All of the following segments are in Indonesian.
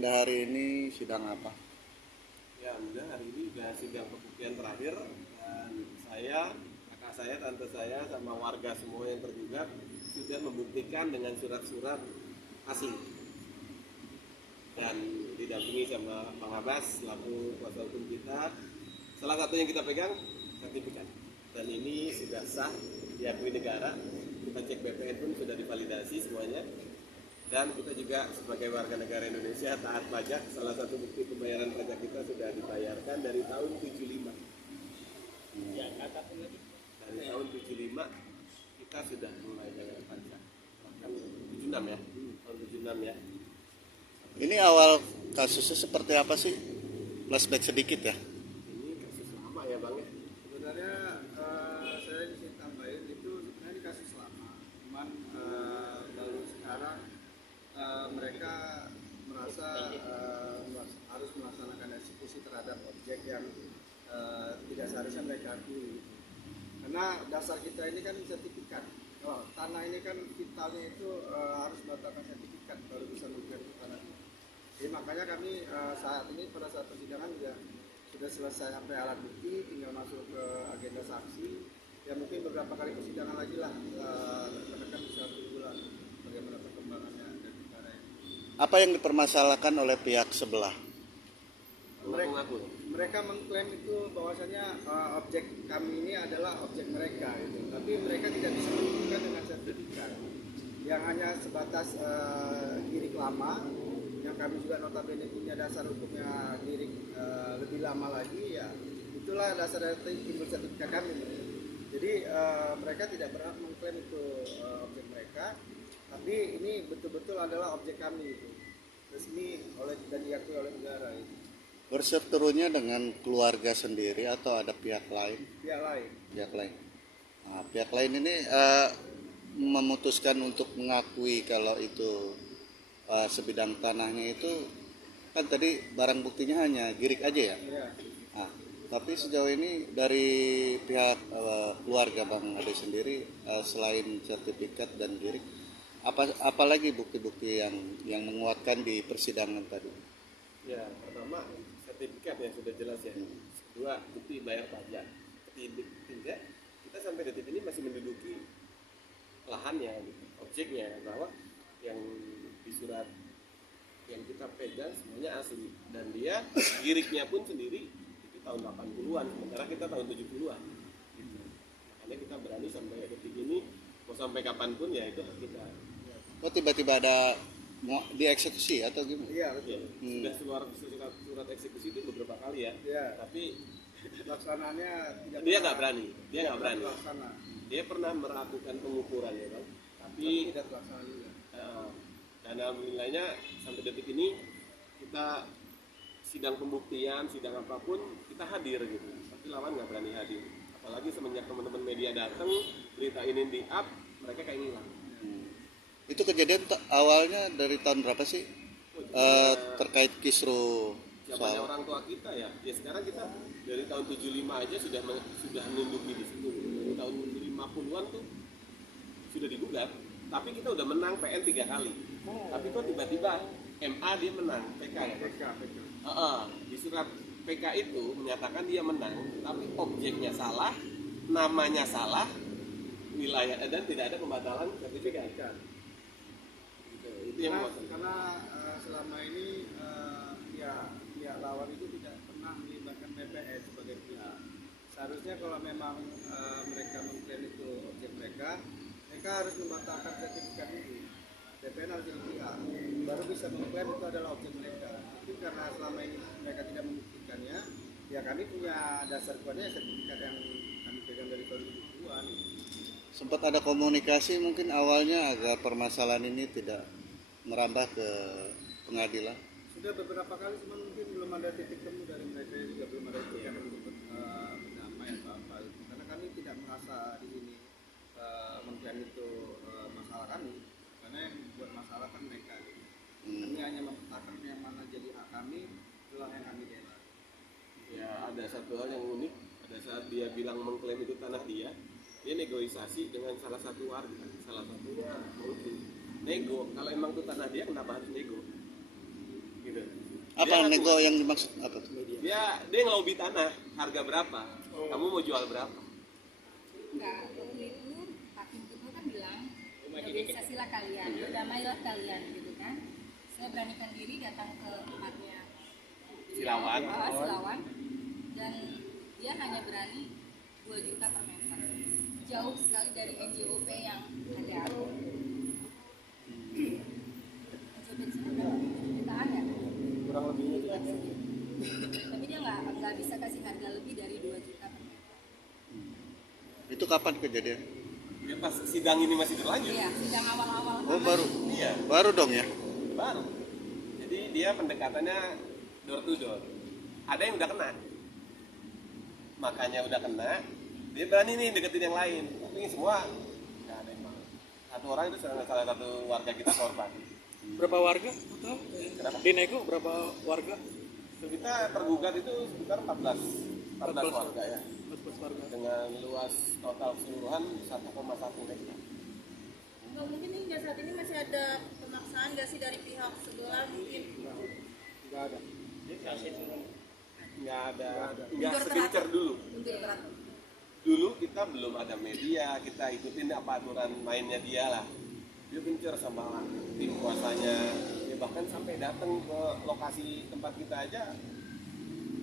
agenda hari ini sidang apa? Ya, alhamdulillah hari ini sudah sidang pembuktian terakhir dan kakak saya, tante saya, sama warga semua yang tergugat sudah membuktikan dengan surat-surat asli dan didampingi sama Bang Abbas selaku kuasa hukum kita. Salah satu yang kita pegang sertifikat dan ini sudah sah diakui negara. Kita cek BPN pun sudah divalidasi semuanya. Dan kita juga sebagai warga negara Indonesia taat pajak, salah satu bukti pembayaran pajak kita sudah dibayarkan dari tahun 75. Ya, dari tahun 75 kita sudah mulai bayar pajak. Bahkan 76 ya, tahun 76 ya. Ini awal kasusnya seperti apa sih? Flashback sedikit ya. Ini kasus lama ya Bang ya. Sebenarnya saya bisa tambahin itu sebenarnya ini kasus lama, cuman baru sekarang mereka merasa harus melaksanakan eksekusi terhadap objek yang tidak seharusnya mereka akui. Karena dasar kita ini kan sertifikat. Oh, tanah ini kan vitalnya itu harus mendapatkan sertifikat baru bisa mengklaim tanah. Jadi makanya kami saat ini pada saat persidangan sudah selesai sampai alat bukti, tinggal masuk ke agenda saksi. Ya mungkin beberapa kali persidangan lagi lah, rekan-rekan bisa tunggu lah bagaimana perkembangannya dan perkara ini. Apa yang dipermasalahkan oleh pihak sebelah? Mereka mengklaim itu bahwasanya objek kami ini adalah objek mereka gitu. Tapi mereka tidak bisa menunjukkan dengan sertifikat yang hanya sebatas girik lama, yang kami juga notabene punya dasar hukumnya girik lebih lama lagi, ya itulah dasar dari timbul sertifikat kami. Jadi mereka tidak berhak mengklaim itu objek mereka, tapi ini betul-betul adalah objek kami itu, resmi oleh dan diakui oleh negara itu. Berseterunya dengan keluarga sendiri atau ada pihak lain? Pihak lain. Pihak lain. Nah, pihak lain ini memutuskan untuk mengakui kalau itu sebidang tanahnya itu kan tadi barang buktinya hanya girik aja ya. Ya. Nah, tapi sejauh ini dari pihak keluarga Bang Ade sendiri selain sertifikat dan girik, apalagi bukti-bukti yang menguatkan di persidangan tadi? Ya, pertama sertifikat yang sudah jelas ya. Kedua, bukti bayar pajak. Ketiga, kita sampai detik ini masih menduduki lahannya, gitu, objeknya, bahwa yang di surat yang kita pegang semuanya asli dan dia giriknya pun sendiri itu tahun 80-an, sementara kita tahun 70-an. Gitu. Makanya kita berani sampai detik ini, mau sampai kapanpun ya itu hak kita. Oh, tiba-tiba ada mau dieksekusi atau gimana? Iya betul. Sudah keluar surat eksekusi itu beberapa kali ya. Iya. Tapi Pelaksanaannya dia nggak berani. Dia nggak berani. Terlaksana. Dia pernah melakukan pengukuran ya Bang. Tapi Tidak terlaksana juga. Dan alhamdulillahnya sampai detik ini kita sidang pembuktian, sidang apapun kita hadir gitu. Tapi lawan nggak berani hadir. Apalagi semenjak teman-teman media datang, berita ini di up, mereka kayak ngilang. Itu kejadian awalnya dari tahun berapa sih? Terkait kisru Zamannya orang tua kita ya. Ya sekarang kita dari tahun 75 aja sudah menduduki di situ. Dari tahun 50-an tuh sudah digugat. Tapi kita udah menang PN 3 kali. Tapi kok tiba-tiba MA dia menang PK ya. PK. Di surat PK itu menyatakan dia menang, tapi objeknya salah, namanya salah, wilayah dan tidak ada pembatalan sertifikat. Itu yang Karena selama ini pihak lawan itu tidak pernah melibatkan BPN sebagai pihak. Seharusnya kalau memang mereka mengklaim itu objek mereka harus membatalkan sertifikat itu. BPN harus jadi pihak, baru bisa mengklaim itu adalah objek mereka. Tapi karena selama ini mereka tidak membuktikannya, ya kami punya dasar kuatnya sertifikat yang kami pegang dari tahun 70-an. sempat ada komunikasi mungkin awalnya agar permasalahan ini tidak merambah ke pengadilan. Sudah beberapa kali, cuma mungkin belum ada titik temu dari mereka, juga belum ada titik untuk berdamai atau apa. Karena kami tidak merasa di sini mengklaim itu masalah kami, karena yang buat masalah kan mereka. Kami hanya mempertahankan yang mana jadi hak kami, itulah yang kami bela. ya ada satu hal yang unik. Pada saat dia bilang mengklaim itu tanah dia negosiasi dengan salah satu warga, salah satunya mungkin nego. Kalau emang itu tanah dia, kenapa harus nego? gitu. Apa Dia ngaku- nego yang dimaksud apa tuh? dia ngelobi tanah, harga berapa? Kamu mau jual berapa? Enggak, waktu itu hakim itu kan bilang organisasilah kalian, berdamailah kalian gitu kan. Saya beranikan diri datang ke tempatnya Silawan. Silawan, dan dia hanya berani 2 juta per meter, jauh sekali dari NJOP yang ada. NJOP di sini berapa? 7 jutaan ya? Kurang lebihnya dia. Tapi dia nggak bisa kasih harga lebih dari 2 juta per meter. Itu kapan kejadian? Ya pas sidang ini masih berlanjut. Iya, sidang awal-awal. Oh baru, Iya, baru dong ya. baru. Jadi dia pendekatannya door to door. Ada yang udah kena. Makanya udah kena, dia berani nih deketin yang lain. Tapi ini semua nggak ada yang mau. Satu orang itu salah satu warga kita korban. Berapa warga total? Kenapa? Di nego berapa warga? Kita tergugat itu sekitar 14 warga ya. 14 warga. Dengan luas total keseluruhan 1,1 hektar. Nggak mungkin hingga saat ini masih ada pemaksaan nggak sih dari pihak sebelah mungkin? Nggak ada. Nggak segencer dulu. Untuk teratur. Dulu kita belum ada media, kita ikutin apa aturan mainnya dia lah. Dia gencer sama tim kuasanya, dia bahkan sampai datang ke lokasi tempat kita aja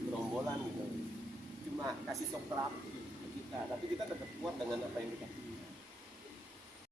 gerombolan gitu. Cuma kasih shock terapi ke kita, tapi kita tetap kuat dengan apa yang kita